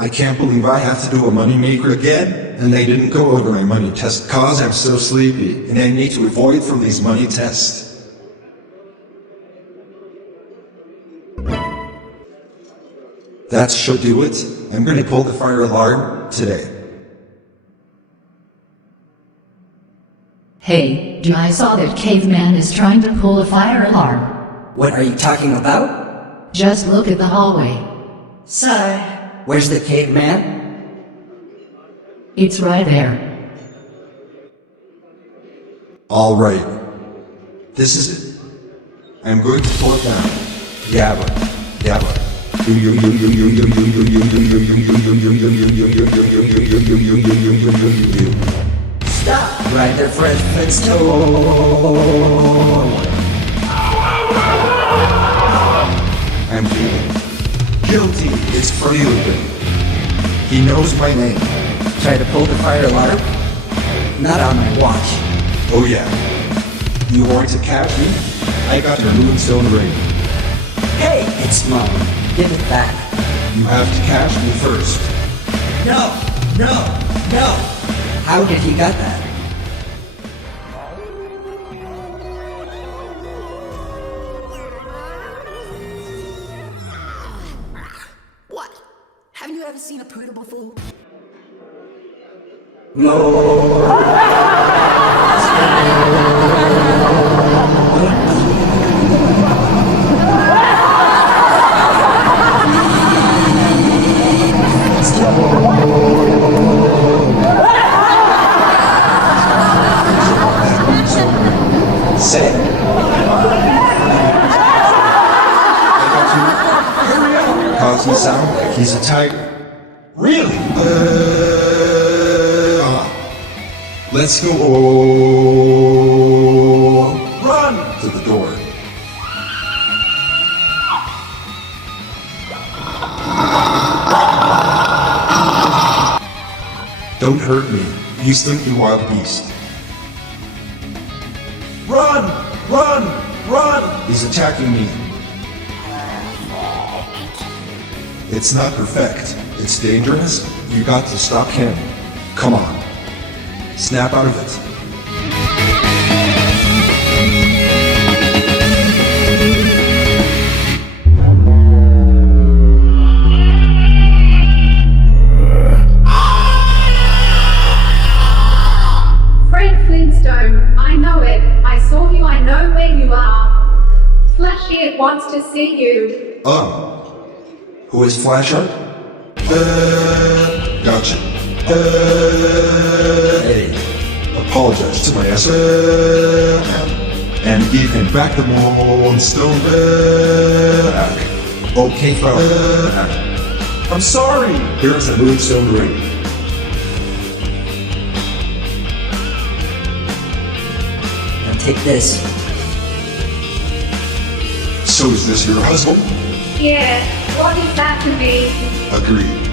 I can't believe I have to do a moneymaker again, and they didn't go over my money test cause I'm so sleepy, and I need to avoid from these money tests. That should do it. I'm gonna pull the fire alarm today. Hey, I saw that caveman is trying to pull a fire alarm. What are you talking about? Just look at the hallway. Sigh. Where's the caveman? It's right there. Alright. This is it. I'm going to pull it down. Yabba. Yabba. Stop! Right there, Flintstone! I'm guilty. It's Freddy Lupin. He knows my name. Try to pull the fire alarm? Not on my watch. Oh yeah. You want to catch me? I got your Flintstone ring. Hey, it's mine. Give it back. You have to catch me first. No! No! No! How did he got that? What? Haven't you ever seen a poodle before? Say. Cause he sound like he's a tiger. Really? Let's go. Run to the door. Don't hurt me, you stinky wild beast. Run! Run! Run! He's attacking me. It's not perfect. It's dangerous. You got to stop him. Come on. Snap out of it. Fred Flintstone, I know it. I saw you, I know where you are. Flashy wants to see you. Who is Flasher? Gotcha. Hey, apologize to my ass. And give him back the Flintstone back. Okay, fella. I'm sorry. Here's the Flintstone ring. Now take this. So is this your husband? Yeah, what is that to me? Agreed.